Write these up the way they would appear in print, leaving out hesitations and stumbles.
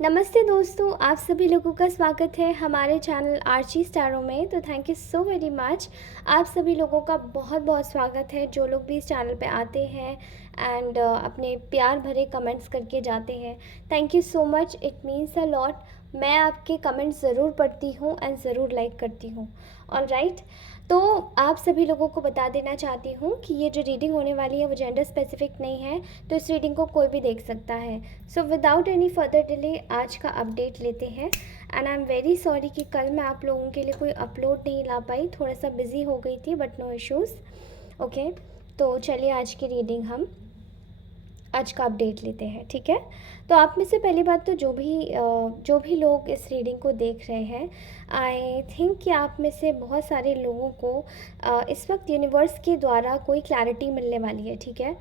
नमस्ते दोस्तों, आप सभी लोगों का स्वागत है हमारे चैनल आर्ची स्टारों में। तो thank you so very much. आप सभी लोगों का बहुत बहुत स्वागत है जो लोग भी इस चैनल पे आते हैं एंड अपने प्यार भरे कमेंट्स करके जाते हैं। Thank you so much, it means a lot. मैं आपके कमेंट्स ज़रूर पढ़ती हूँ एंड ज़रूर लाइक करती हूँ। ऑलराइट, तो आप सभी लोगों को बता देना चाहती हूँ कि ये जो रीडिंग होने वाली है वो जेंडर स्पेसिफिक नहीं है, तो इस रीडिंग को कोई भी देख सकता है। So without any further delay आज का अपडेट लेते हैं। And I am very sorry कि कल मैं आप लोगों के लिए कोई अपलोड नहीं ला पाई, थोड़ा सा बिजी हो गई थी, बट नो इश्यूज़। ओके, तो चलिए आज की रीडिंग हम आज का अपडेट लेते हैं, ठीक है। तो आप में से पहली बात तो जो भी लोग इस रीडिंग को देख रहे हैं, आई थिंक कि आप में से बहुत सारे लोगों को इस वक्त यूनिवर्स के द्वारा कोई क्लैरिटी मिलने वाली है, ठीक है।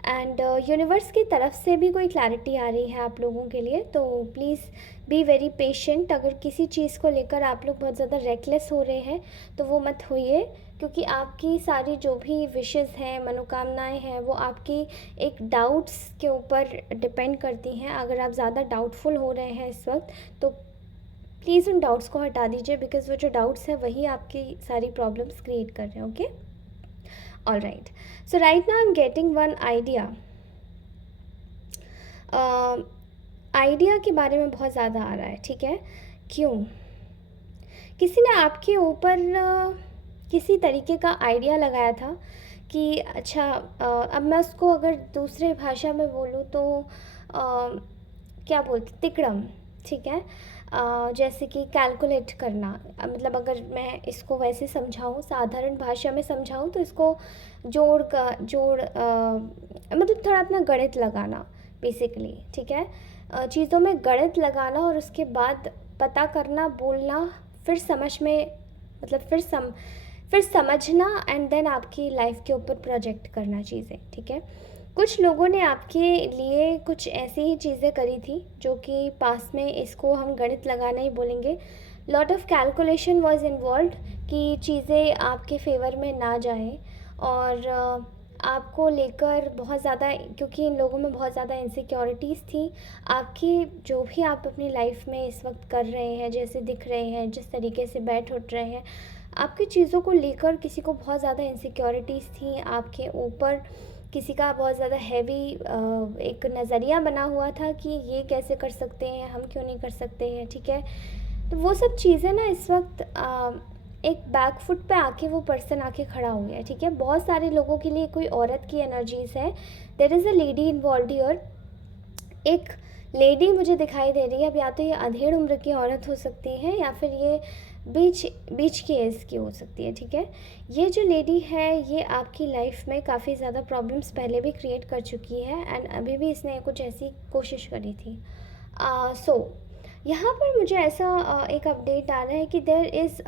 एंड यूनिवर्स की तरफ से भी कोई क्लैरिटी आ रही है आप लोगों के लिए, तो प्लीज़ बी वेरी पेशेंट। अगर किसी चीज़ को लेकर आप लोग बहुत ज़्यादा रेकलेस हो रहे हैं तो वो मत होइए, क्योंकि आपकी सारी जो भी विशेज़ हैं, मनोकामनाएं हैं, वो आपकी एक डाउट्स के ऊपर डिपेंड करती हैं। अगर आप ज़्यादा डाउटफुल हो रहे हैं इस वक्त तो प्लीज़ उन डाउट्स को हटा दीजिए, बिकॉज़ वो जो डाउट्स हैं वही आपकी सारी प्रॉब्लम्स क्रिएट कर रहे हैं। Okay, all right. So right now I am getting one idea. Idea के बारे में बहुत ज़्यादा आ रहा है, ठीक है। क्यों? किसी ने आपके ऊपर किसी तरीके का आइडिया लगाया था कि अच्छा, अब मैं उसको अगर दूसरे भाषा में बोलूँ तो क्या बोलते, तिकड़म, ठीक है। जैसे कि कैलकुलेट करना, मतलब अगर मैं इसको वैसे समझाऊँ, साधारण भाषा में समझाऊँ तो इसको मतलब थोड़ा अपना गणित लगाना बेसिकली, ठीक है। चीज़ों में गणित लगाना और उसके बाद पता करना, बोलना, फिर समझ में, मतलब फिर समझना एंड देन आपकी लाइफ के ऊपर प्रोजेक्ट करना चीज़ें, ठीक है। कुछ लोगों ने आपके लिए कुछ ऐसी ही चीज़ें करी थी जो कि पास में, इसको हम गणित लगाना ही बोलेंगे। Lot of calculation was involve कि चीज़ें आपके फेवर में ना जाएं, और आपको लेकर बहुत ज़्यादा, क्योंकि इन लोगों में बहुत ज़्यादा इनसिक्योरिटीज़ थी। आपकी जो भी आप अपनी लाइफ में इस वक्त कर रहे हैं, जैसे दिख रहे हैं, जिस तरीके से बैठ उठ रहे हैं, आपकी चीज़ों को लेकर किसी को बहुत ज़्यादा इनसिक्योरिटीज़ थी आपके ऊपर। किसी का बहुत ज़्यादा हैवी एक नज़रिया बना हुआ था कि ये कैसे कर सकते हैं, हम क्यों नहीं कर सकते हैं, ठीक है। तो वो सब चीज़ें ना इस वक्त एक बैक फुट पे आके वो पर्सन आके खड़ा हो गया, ठीक है। बहुत सारे लोगों के लिए कोई औरत की एनर्जीज़ है। There is a lady involve here. एक लेडी मुझे दिखाई दे रही है। अब या तो ये अधेड़ उम्र की औरत हो सकती है या फिर ये बीच बीच की एज की हो सकती है, ठीक है। ये जो लेडी है ये आपकी लाइफ में काफ़ी ज़्यादा प्रॉब्लम्स पहले भी क्रिएट कर चुकी है एंड अभी भी इसने कुछ ऐसी कोशिश करी थी। सो यहाँ पर मुझे ऐसा एक अपडेट आ रहा है कि देयर इज़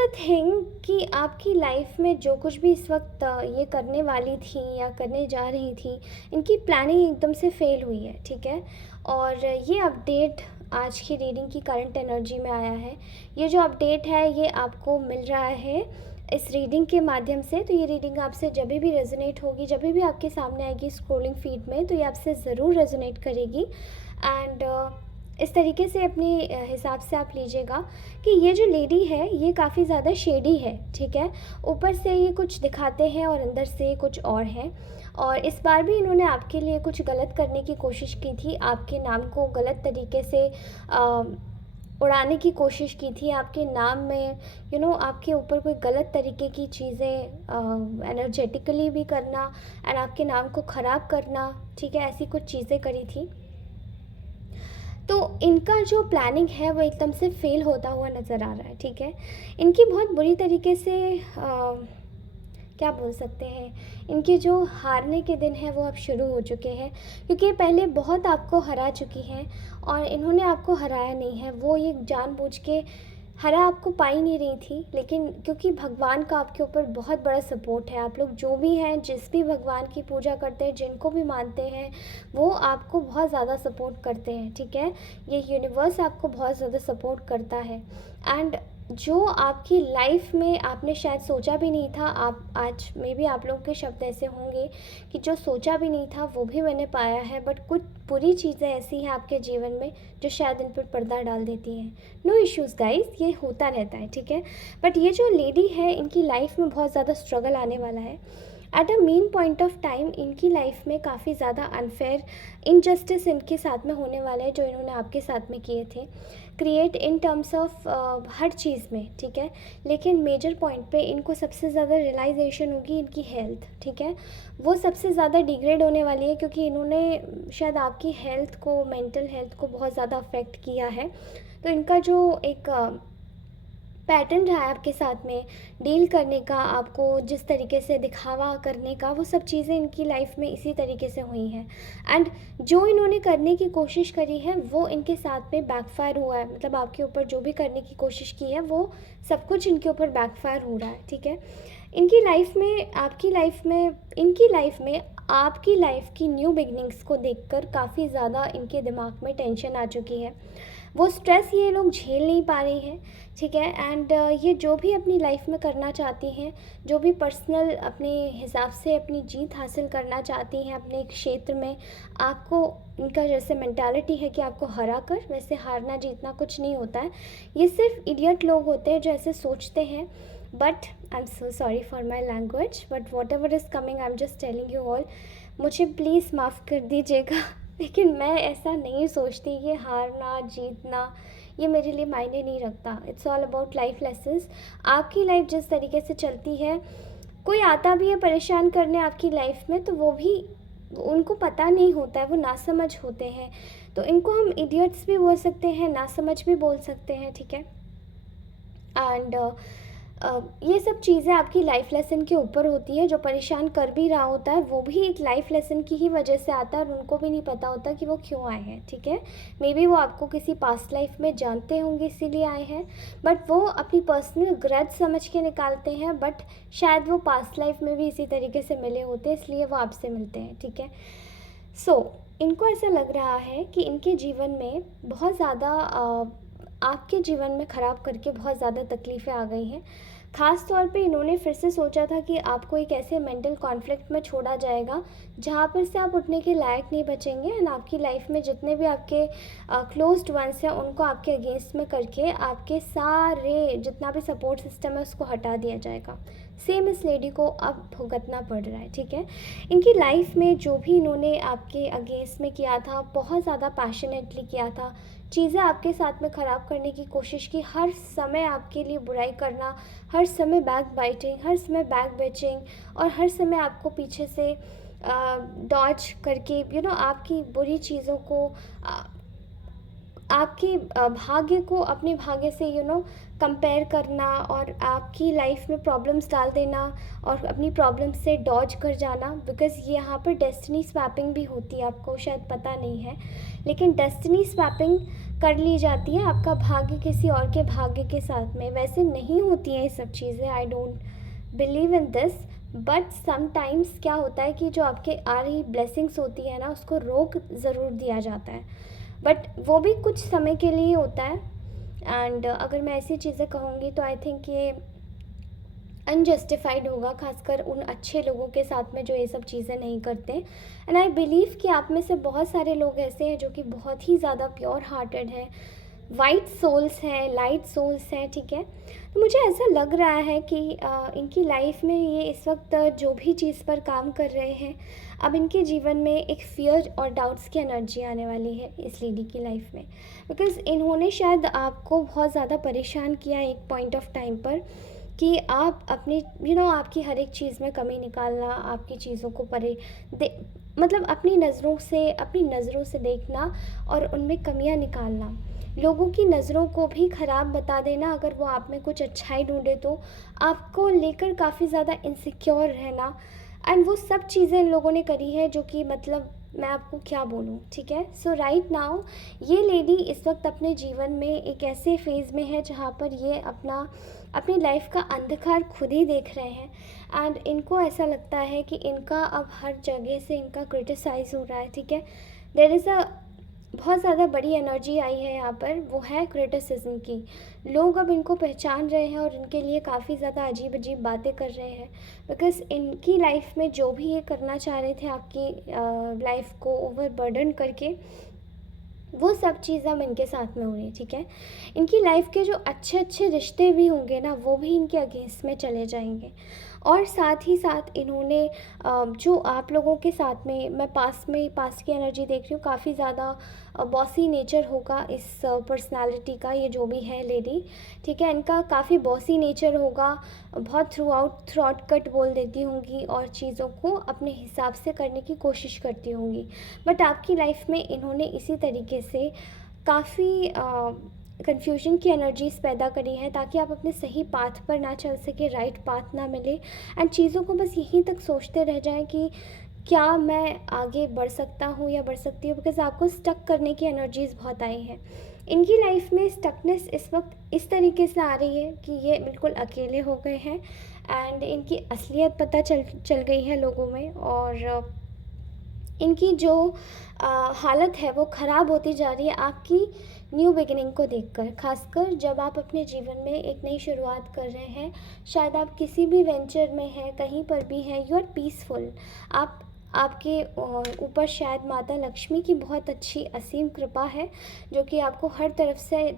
अ थिंग कि आपकी लाइफ में जो कुछ भी इस वक्त ये करने वाली थी या करने जा रही थी, इनकी प्लानिंग एकदम से फेल हुई है, ठीक है। और ये अपडेट आज की रीडिंग की करंट एनर्जी में आया है। ये जो अपडेट है ये आपको मिल रहा है इस रीडिंग के माध्यम से। तो ये रीडिंग आपसे जब भी रेजोनेट होगी, जब भी आपके सामने आएगी स्क्रॉलिंग फीड में, तो ये आपसे ज़रूर रेजोनेट करेगी। एंड इस तरीके से अपने हिसाब से आप लीजिएगा कि ये जो लेडी है ये काफ़ी ज़्यादा शेडी है, ठीक है। ऊपर से ये कुछ दिखाते हैं और अंदर से कुछ और है। और इस बार भी इन्होंने आपके लिए कुछ गलत करने की कोशिश की थी, आपके नाम को गलत तरीके से उड़ाने की कोशिश की थी। आपके नाम में आपके ऊपर कोई गलत तरीके की चीज़ें एनर्जेटिकली भी करना एंड आपके नाम को ख़राब करना, ठीक है, ऐसी कुछ चीज़ें करी थी। तो इनका जो प्लानिंग है वो एकदम से फेल होता हुआ नज़र आ रहा है, ठीक है। इनकी बहुत बुरी तरीके से क्या बोल सकते हैं, इनके जो हारने के दिन हैं वो अब शुरू हो चुके हैं, क्योंकि ये पहले बहुत आपको हरा चुकी हैं और इन्होंने आपको हराया नहीं है। वो ये जानबूझ के हरा आपको पा ही नहीं रही थी, लेकिन क्योंकि भगवान का आपके ऊपर बहुत बड़ा सपोर्ट है, आप लोग जो भी हैं, जिस भी भगवान की पूजा करते हैं, जिनको भी मानते हैं, वो आपको बहुत ज़्यादा सपोर्ट करते हैं, ठीक है। ये यूनिवर्स आपको बहुत ज़्यादा सपोर्ट करता है। एंड जो आपकी लाइफ में आपने शायद सोचा भी नहीं था, आप आज मे बी आप लोगों के शब्द ऐसे होंगे कि जो सोचा भी नहीं था वो भी मैंने पाया है, बट कुछ बुरी चीज़ें ऐसी हैं आपके जीवन में जो शायद इन पर पर्दा डाल देती हैं। नो इश्यूज़ गाइस, ये होता रहता है, ठीक है। बट ये जो लेडी है, इनकी लाइफ में बहुत ज़्यादा स्ट्रगल आने वाला है। At a main point of time इनकी लाइफ में काफ़ी ज़्यादा अनफेयर इनजस्टिस इनके साथ में होने वाला है, जो इन्होंने आपके साथ में किए थे, क्रिएट इन टर्म्स ऑफ हर चीज़ में, ठीक है। लेकिन मेजर पॉइंट पे इनको सबसे ज़्यादा रियलाइजेशन होगी इनकी हेल्थ, ठीक है। वो सबसे ज़्यादा डिग्रेड होने वाली है, क्योंकि इन्होंने शायद आपकी हेल्थ को, मेंटल हेल्थ को बहुत ज़्यादा अफेक्ट किया है। तो इनका जो एक पैटर्न रहा है आपके साथ में डील करने का, आपको जिस तरीके से दिखावा करने का, वो सब चीज़ें इनकी लाइफ में इसी तरीके से हुई हैं। एंड जो इन्होंने करने की कोशिश करी है वो इनके साथ में बैकफायर हुआ है। मतलब आपके ऊपर जो भी करने की कोशिश की है वो सब कुछ इनके ऊपर बैकफायर हो रहा है, ठीक है। इनकी लाइफ में, आपकी लाइफ में, इनकी लाइफ में आपकी लाइफ की न्यू बिगनिंग्स को देखकर काफ़ी ज़्यादा इनके दिमाग में टेंशन आ चुकी है। वो स्ट्रेस ये लोग झेल नहीं पा रही हैं, ठीक है। एंड ये जो भी अपनी लाइफ में करना चाहती हैं, जो भी पर्सनल अपने हिसाब से अपनी जीत हासिल करना चाहती हैं अपने क्षेत्र में, आपको इनका जैसे मेंटालिटी है कि आपको हरा कर, वैसे हारना जीतना कुछ नहीं होता है। ये सिर्फ इडियट लोग होते हैं जो ऐसे सोचते हैं। But I am so sorry for my language, but what ever is coming I am just telling you all, मुझे प्लीज़ माफ़ कर दीजिएगा। लेकिन मैं ऐसा नहीं सोचती कि हारना जीतना ये मेरे लिए मायने नहीं रखता। It's all about life lessons. आपकी लाइफ जिस तरीके से चलती है, कोई आता भी है परेशान करने आपकी लाइफ में, तो वो भी उनको पता नहीं होता है, वो नासमझ होते हैं। तो इनको हम इडियट्स भी बोल सकते हैं, नासमझ भी बोल सकते हैं, ठीक है। एंड ये सब चीज़ें आपकी लाइफ लेसन के ऊपर होती है। जो परेशान कर भी रहा होता है वो भी एक लाइफ लेसन की ही वजह से आता है, और उनको भी नहीं पता होता कि वो क्यों आए हैं, ठीक है। मे बी वो आपको किसी पास्ट लाइफ में जानते होंगे इसीलिए आए हैं, बट वो अपनी पर्सनल ग्रज समझ के निकालते हैं। बट शायद वो पास्ट लाइफ में भी इसी तरीके से मिले होते हैं, इसलिए वो आपसे मिलते हैं, ठीक है। सो इनको ऐसा लग रहा है कि इनके जीवन में बहुत ज़्यादा आपके जीवन में ख़राब करके बहुत ज़्यादा तकलीफ़ें आ गई हैं। ख़ास तौर पे इन्होंने फिर से सोचा था कि आपको एक ऐसे मेंटल कॉन्फ्लिक्ट में छोड़ा जाएगा जहाँ पर से आप उठने के लायक नहीं बचेंगे, एंड आपकी लाइफ में जितने भी आपके क्लोज्ड वंस हैं उनको आपके अगेंस्ट में करके आपके सारे जितना भी सपोर्ट सिस्टम है उसको हटा दिया जाएगा। सेम इस लेडी को अब भुगतना पड़ रहा है, ठीक है। इनकी लाइफ में जो भी इन्होंने आपके अगेंस्ट में किया था, बहुत ज़्यादा पैशनेटली किया था, चीज़ें आपके साथ में ख़राब करने की कोशिश की, हर समय आपके लिए बुराई करना, हर समय बैक बाइटिंग, हर समय बैक बेचिंग, और हर समय आपको पीछे से डॉज करके आपकी बुरी चीज़ों को आपके भाग्य को अपने भाग्य से कंपेयर करना, और आपकी लाइफ में प्रॉब्लम्स डाल देना और अपनी प्रॉब्लम्स से डॉज कर जाना। बिकॉज़ ये यहाँ पर डेस्टिनी स्वैपिंग भी होती है, आपको शायद पता नहीं है, लेकिन डेस्टिनी स्वैपिंग कर ली जाती है आपका भाग्य किसी और के भाग्य के साथ में। वैसे नहीं होती हैं ये सब चीज़ें, I don't believe in this. But sometimes क्या होता है कि जो आपके आ रही ब्लेसिंग्स होती है ना, उसको रोक ज़रूर दिया जाता है, बट वो भी कुछ समय के लिए होता है। एंड अगर मैं ऐसी चीज़ें कहूँगी तो आई थिंक ये अनजस्टिफाइड होगा, खासकर उन अच्छे लोगों के साथ में जो ये सब चीज़ें नहीं करते। एंड आई बिलीव कि आप में से बहुत सारे लोग ऐसे हैं जो कि बहुत ही ज़्यादा प्योर हार्टेड हैं, वाइट सोल्स हैं, लाइट सोल्स हैं, ठीक है। तो मुझे ऐसा लग रहा है कि इनकी लाइफ में ये इस वक्त जो भी चीज़ पर काम कर रहे हैं, अब इनके जीवन में एक फ़ियर और डाउट्स की एनर्जी आने वाली है इस लेडी की लाइफ में। बिकॉज़ इन्होंने शायद आपको बहुत ज़्यादा परेशान किया एक पॉइंट ऑफ टाइम पर, कि आप अपनी आपकी हर एक चीज़ में कमी निकालना, आपकी चीज़ों को मतलब अपनी नज़रों से देखना और उनमें कमियां निकालना, लोगों की नज़रों को भी ख़राब बता देना अगर वो आप में कुछ अच्छाई ढूंढे तो, आपको लेकर काफ़ी ज़्यादा इनसिक्योर रहना। एंड वो सब चीज़ें इन लोगों ने करी है जो कि मतलब मैं आपको क्या बोलूँ, ठीक है। सो राइट नाउ ये लेडी इस वक्त अपने जीवन में एक ऐसे फेज़ में है जहाँ पर ये अपनी लाइफ का अंधकार खुद ही देख रहे हैं। एंड इनको ऐसा लगता है कि इनका अब हर जगह से इनका क्रिटिसाइज़ हो रहा है, ठीक है। देयर इज़ अ बहुत ज़्यादा बड़ी एनर्जी आई है यहाँ पर, वो है क्रिटिसिज्म की। लोग अब इनको पहचान रहे हैं और इनके लिए काफ़ी ज़्यादा अजीब-अजीब बातें कर रहे हैं, बिकॉज़ इनकी लाइफ में जो भी ये करना चाह रहे थे आपकी लाइफ को ओवरबर्डन करके, वो सब चीज़ें अब इनके साथ में हो रही हैं, ठीक है? इनकी लाइफ के जो अच्छे-अच्छे रिश्ते भी होंगे ना, वो भी इनके अगेंस्ट में चले जाएँगे। और साथ ही साथ इन्होंने जो आप लोगों के साथ में, मैं पास्ट की एनर्जी देख रही हूँ, काफ़ी ज़्यादा बॉसी नेचर होगा इस पर्सनैलिटी का, ये जो भी है लेडी, ठीक है? इनका काफ़ी बॉसी नेचर होगा, बहुत थ्रू आउट कट बोल देती होंगी और चीज़ों को अपने हिसाब से करने की कोशिश करती होंगी। बट आपकी लाइफ में इन्होंने इसी तरीके से काफ़ी कन्फ्यूजन की एनर्जीज़ पैदा करी हैं, ताकि आप अपने सही पाथ पर ना चल सके, राइट पाथ ना मिले, एंड चीज़ों को बस यहीं तक सोचते रह जाएं कि क्या मैं आगे बढ़ सकता हूँ या बढ़ सकती हूँ, बिकॉज़ आपको स्टक करने की एनर्जीज़ बहुत आई हैं। इनकी लाइफ में स्टकनेस इस वक्त इस तरीके से आ रही है कि ये बिल्कुल अकेले हो गए हैं, एंड इनकी असलियत पता चल गई है लोगों में, और इनकी जो हालत है वो ख़राब होती जा रही है आपकी न्यू बिगिनिंग को देखकर। ख़ासकर जब आप अपने जीवन में एक नई शुरुआत कर रहे हैं, शायद आप किसी भी वेंचर में हैं, कहीं पर भी हैं, यू आर पीसफुल। आप आपके ऊपर शायद माता लक्ष्मी की बहुत अच्छी असीम कृपा है, जो कि आपको हर तरफ से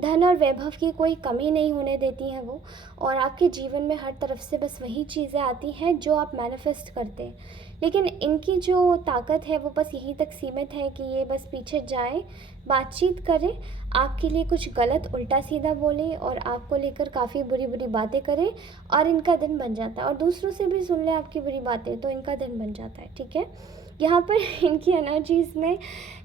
धन और वैभव की कोई कमी नहीं होने देती हैं वो, और आपके जीवन में हर तरफ से बस वही चीज़ें आती हैं जो आप मैनिफेस्ट करते हैं। लेकिन इनकी जो ताकत है वो बस यहीं तक सीमित है कि ये बस पीछे जाएँ, बातचीत करें, आपके लिए कुछ गलत उल्टा-सीधा बोलें और आपको लेकर काफ़ी बुरी-बुरी बातें करें, और इनका दिन बन जाता है, और दूसरों से भी सुन लें आपकी बुरी बातें तो इनका दिन बन जाता है, ठीक है? यहाँ पर इनकी एनर्जीज़ में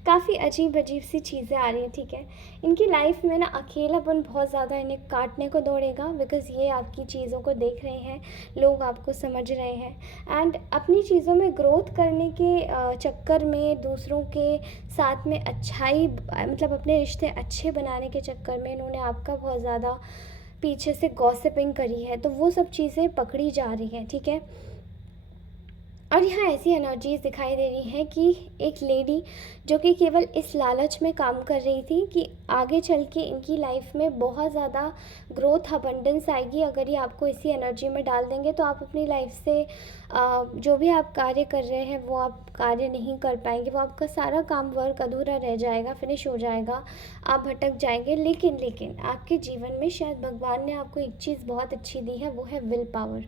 काफ़ी अजीब-अजीब सी चीज़ें आ रही हैं, ठीक है? इनकी लाइफ में ना अकेलापन बहुत ज़्यादा इन्हें काटने को दौड़ेगा, बिकॉज़ ये आपकी चीज़ों को देख रहे हैं, लोग आपको समझ रहे हैं, एंड अपनी चीज़ों में ग्रोथ करने के चक्कर में, दूसरों के साथ में अच्छाई मतलब अपने रिश्ते अच्छे बनाने के चक्कर में इन्होंने आपका बहुत ज़्यादा पीछे से गॉसिपिंग करी है, तो वो सब चीज़ें पकड़ी जा रही हैं, ठीक है? और यहाँ ऐसी एनर्जीज़ दिखाई दे रही हैं कि एक लेडी जो कि केवल इस लालच में काम कर रही थी कि आगे चल के इनकी लाइफ में बहुत ज़्यादा ग्रोथ अबंडेंस आएगी, अगर ये आपको इसी एनर्जी में डाल देंगे तो आप अपनी लाइफ से जो भी आप कार्य कर रहे हैं वो आप कार्य नहीं कर पाएंगे, वो आपका सारा काम वर्क अधूरा रह जाएगा, फिनिश हो जाएगा, आप भटक जाएंगे। लेकिन आपके जीवन में शायद भगवान ने आपको एक चीज़ बहुत अच्छी दी है, वो है विल पावर।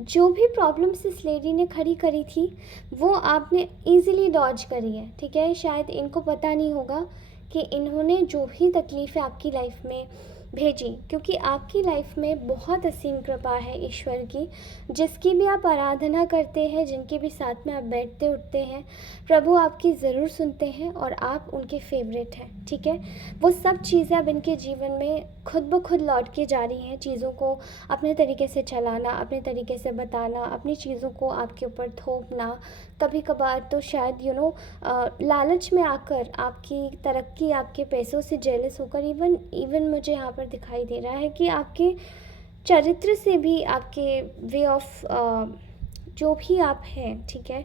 जो भी प्रॉब्लम्स इस लेडी ने खड़ी करी थी, वो आपने ईज़िली डॉज करी है, ठीक है? शायद इनको पता नहीं होगा कि इन्होंने जो भी तकलीफ़ें आपकी लाइफ में भेजी, क्योंकि आपकी लाइफ में बहुत असीम कृपा है ईश्वर की, जिसकी भी आप आराधना करते हैं, जिनके भी साथ में आप बैठते उठते हैं, प्रभु आपकी ज़रूर सुनते हैं और आप उनके फेवरेट हैं, ठीक है? वो सब चीज़ें अब इनके जीवन में खुद ब खुद लौट के जा रही हैं, चीज़ों को अपने तरीके से चलाना, अपने तरीके से बताना, अपनी चीज़ों को आपके ऊपर थोपना, कभी कभार तो शायद लालच में आकर आपकी तरक्की, आपके पैसों से जेलस होकर, इवन मुझे यहाँ पर दिखाई दे रहा है कि आपके चरित्र से भी, आपके वे ऑफ जो भी आप हैं, ठीक है,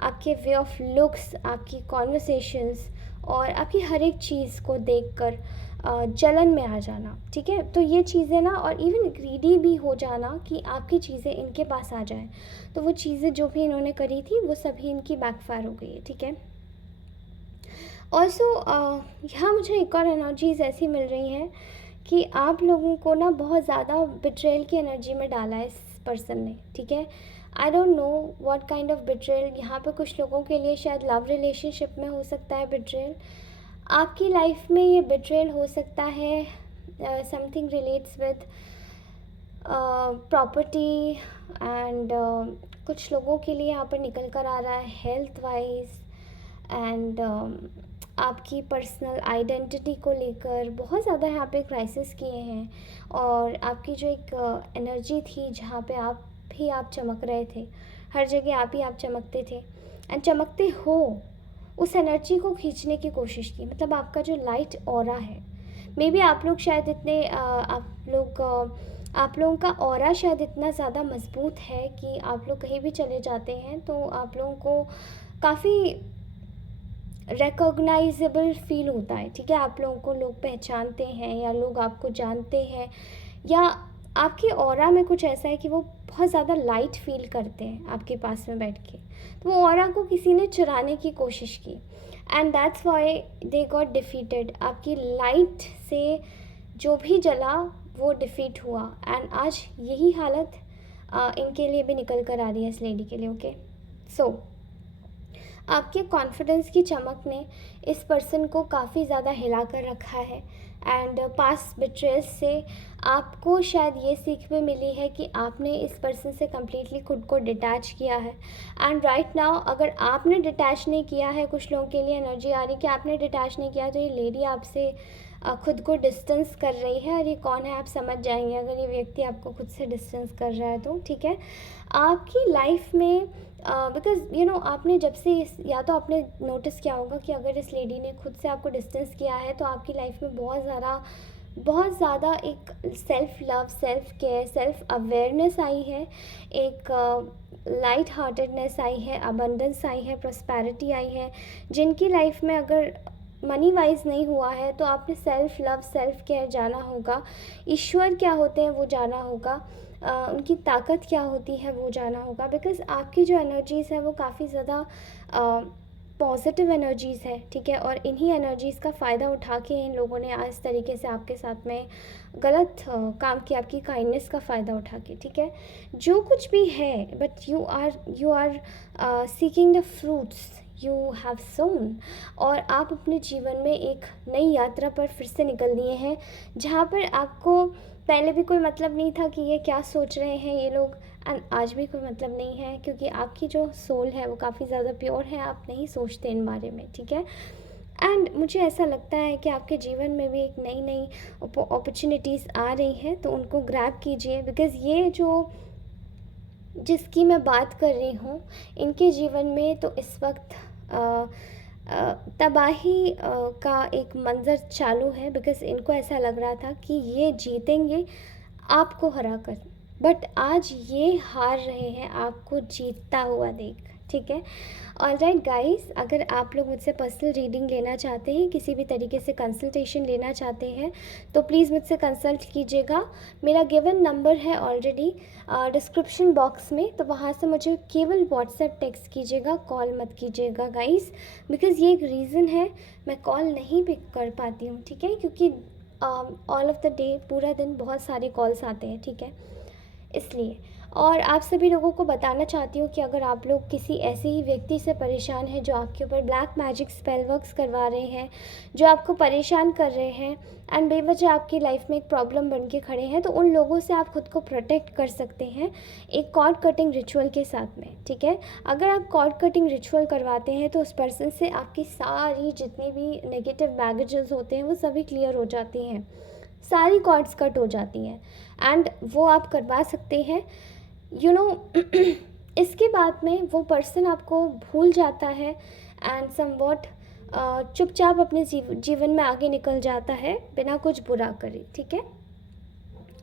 आपके वे ऑफ लुक्स, आपकी कॉन्वर्सेशंस और आपकी हर एक चीज़ को देखकर जलन में आ जाना, ठीक है? तो ये चीज़ें ना, और इवन ग्रीडी भी हो जाना कि आपकी चीज़ें इनके पास आ जाएं, तो वो चीज़ें जो भी इन्होंने करी थी वो सभी इनकी बैकफायर हो गई है, ठीक है? ऑल्सो यहाँ मुझे एक और एनर्जीज़ ऐसी मिल रही हैं कि आप लोगों को ना बहुत ज़्यादा बिट्रेयल की एनर्जी में डाला है इस पर्सन ने, ठीक है? I don't know what kind of betrayal. यहाँ पे कुछ लोगों के लिए शायद लव रिलेशनशिप में हो सकता है बिट्रेयल, आपकी लाइफ में ये बिट्रेयल हो सकता है something relates with property, and कुछ लोगों के लिए यहाँ पर निकल कर आ रहा है हेल्थ वाइज, एंड आपकी पर्सनल आइडेंटिटी को लेकर बहुत ज़्यादा यहाँ पे क्राइसिस किए हैं, और आपकी जो एक एनर्जी थी जहाँ पे आप चमक रहे थे, हर जगह आप चमकते थे एंड चमकते हो, उस एनर्जी को खींचने की कोशिश की, मतलब आपका जो लाइट ऑरा है, मे बी आप लोग शायद इतने आप लोगों का ऑरा शायद इतना ज़्यादा मजबूत है कि आप लोग कहीं भी चले जाते हैं तो आप लोगों को काफ़ी रिकॉग्नाइजेबल फील होता है, ठीक है। आप लोगों को लोग पहचानते हैं या लोग आपको जानते हैं, या आपकी ऑरा में कुछ ऐसा है कि वो बहुत ज़्यादा लाइट फील करते हैं आपके पास में बैठ के। तो वो ऑरा को किसी ने चुराने की कोशिश की, and that's why they got defeated. आपकी लाइट से जो भी जला वो डिफीट हुआ, एंड आज यही हालत इनके लिए भी निकल कर आ रही है, इस लेडी के लिए। ओके, सो आपके कॉन्फिडेंस की चमक ने इस पर्सन को काफ़ी ज़्यादा हिला कर रखा है, एंड पास्ट बिट्रेयल्स से आपको शायद ये सीख भी मिली है कि आपने इस पर्सन से कम्प्लीटली खुद को डिटैच किया है। एंड राइट नाउ अगर आपने डिटैच नहीं किया है, कुछ लोगों के लिए एनर्जी आ रही है कि आपने डिटैच नहीं किया, तो ये लेडी आपसे खुद को डिस्टेंस कर रही है। और ये कौन है आप समझ जाएंगे अगर ये व्यक्ति आपको खुद से डिस्टेंस कर रहा है तो, ठीक है। आपकी लाइफ में बिकॉज यू नो आपने जब से या तो आपने नोटिस किया होगा कि अगर इस लेडी ने खुद से आपको डिस्टेंस किया है तो आपकी लाइफ में बहुत ज़्यादा एक self love, self care, self awareness आई है, एक लाइट हार्टेडनेस आई है, अबंडेंस आई है, प्रॉस्पेरिटी आई है। जिनकी लाइफ में अगर मनी वाइज नहीं हुआ है तो आपने सेल्फ लव, सेल्फ केयर जाना होगा, ईश्वर क्या होते हैं वो जाना होगा, उनकी ताकत क्या होती है वो जाना होगा। बिकॉज़ आपकी जो एनर्जीज़ है वो काफ़ी ज़्यादा पॉजिटिव एनर्जीज़ है, ठीक है। और इन्हीं एनर्जीज़ का फ़ायदा उठा के इन लोगों ने आज तरीके से आपके साथ में गलत काम किया, आपकी काइंडनेस का फ़ायदा उठा के, ठीक है। जो कुछ भी है, but you are seeking the fruits you have sown. और आप अपने जीवन में एक नई यात्रा पर फिर से निकल दिए हैं, जहाँ पर आपको पहले भी कोई मतलब नहीं था कि ये क्या सोच रहे हैं ये लोग, एंड आज भी कोई मतलब नहीं है, क्योंकि आपकी जो सोल है वो काफ़ी ज़्यादा प्योर है, आप नहीं सोचते इन बारे में, ठीक है। एंड मुझे ऐसा लगता है कि आपके जीवन में भी एक नई नई अपॉर्चुनिटीज़ आ रही हैं, तो उनको ग्रैब कीजिए। बिकॉज़ ये जो जिसकी मैं बात कर रही हूँ, इनके जीवन में तो इस वक्त तबाही का एक मंज़र चालू है। बिकॉज़ इनको ऐसा लग रहा था कि ये जीतेंगे आपको हरा कर, बट आज ये हार रहे हैं आपको जीतता हुआ देख, ठीक है। ऑलराइट गाइस, अगर आप लोग मुझसे पर्सनल रीडिंग लेना चाहते हैं, किसी भी तरीके से कंसल्टेशन लेना चाहते हैं, तो प्लीज़ मुझसे कंसल्ट कीजिएगा। मेरा गिवन नंबर है ऑलरेडी डिस्क्रिप्शन बॉक्स में, तो वहाँ से मुझे केवल व्हाट्सएप टेक्स्ट कीजिएगा, कॉल मत कीजिएगा गाइस। बिकॉज़ ये एक रीज़न है मैं कॉल नहीं पिक कर पाती हूँ, ठीक है, क्योंकि ऑल ऑफ द डे, पूरा दिन बहुत सारे कॉल्स आते हैं, ठीक है, इसलिए। और आप सभी लोगों को बताना चाहती हूँ कि अगर आप लोग किसी ऐसे ही व्यक्ति से परेशान हैं जो आपके ऊपर ब्लैक मैजिक स्पेल वर्क्स करवा रहे हैं, जो आपको परेशान कर रहे हैं, एंड बेवजह आपकी लाइफ में एक प्रॉब्लम बन के खड़े हैं, तो उन लोगों से आप खुद को प्रोटेक्ट कर सकते हैं एक कॉर्ड कटिंग रिचुअल के साथ में, ठीक है। अगर आप कॉर्ड कटिंग रिचुअल करवाते हैं तो उस पर्सन से आपकी सारी जितनी भी नेगेटिव बैगेजेस होते हैं वो सभी क्लियर हो जाती हैं, सारी कॉर्ड्स कट हो जाती हैं, एंड वो आप करवा सकते हैं, यू नो। इसके बाद में वो पर्सन आपको भूल जाता है एंड समवॉट चुपचाप अपने जीवन में आगे निकल जाता है बिना कुछ बुरा करे, ठीक है।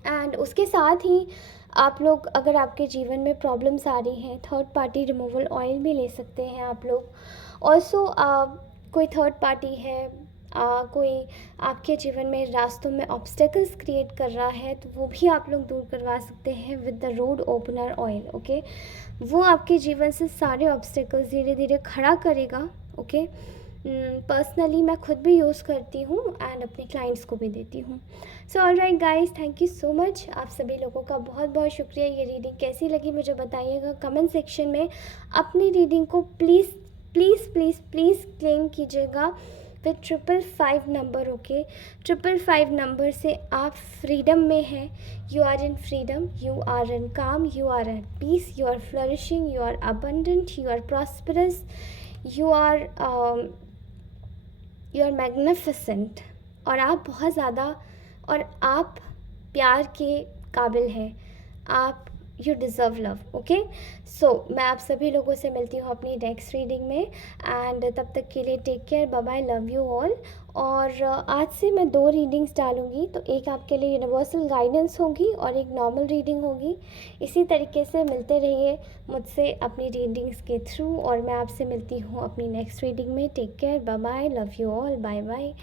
एंड उसके साथ ही आप लोग, अगर आपके जीवन में प्रॉब्लम्स आ रही हैं, थर्ड पार्टी रिमूवल ऑयल भी ले सकते हैं आप लोग। ऑल्सो कोई थर्ड पार्टी है, कोई आपके जीवन में रास्तों में ऑब्स्टेकल्स क्रिएट कर रहा है, तो वो भी आप लोग दूर करवा सकते हैं with the road opener oil, okay. वो आपके जीवन से सारे ऑब्स्टेकल्स धीरे धीरे खड़ा करेगा, ओके। पर्सनली मैं खुद भी यूज़ करती हूँ एंड अपने क्लाइंट्स को भी देती हूँ। So alright guys, thank you so much. आप सभी लोगों का बहुत बहुत शुक्रिया। ये रीडिंग कैसी लगी मुझे बताइएगा कमेंट सेक्शन में। अपनी रीडिंग को please please please please claim कीजिएगा विद 555 नंबर, ओके। 555 नंबर से आप फ्रीडम में हैं, you are in freedom, you are in calm, you are in peace, you are flourishing, you are abundant, you are prosperous, you are magnificent. और आप बहुत ज़्यादा, और आप प्यार के काबिल हैं, आप यू डिज़र्व लव। ओके, सो मैं आप सभी लोगों से मिलती हूँ अपनी नेक्स्ट रीडिंग में, एंड तब तक के लिए take care, bye bye, love you all. और आज से मैं 2 रीडिंग्स डालूँगी, तो एक आपके लिए यूनिवर्सल गाइडेंस होगी और एक नॉर्मल रीडिंग होगी। इसी तरीके से मिलते रहिए मुझसे अपनी रीडिंग्स के थ्रू, और मैं आपसे मिलती हूँ अपनी नेक्स्ट रीडिंग में। Take care, bye bye, love you all, bye bye.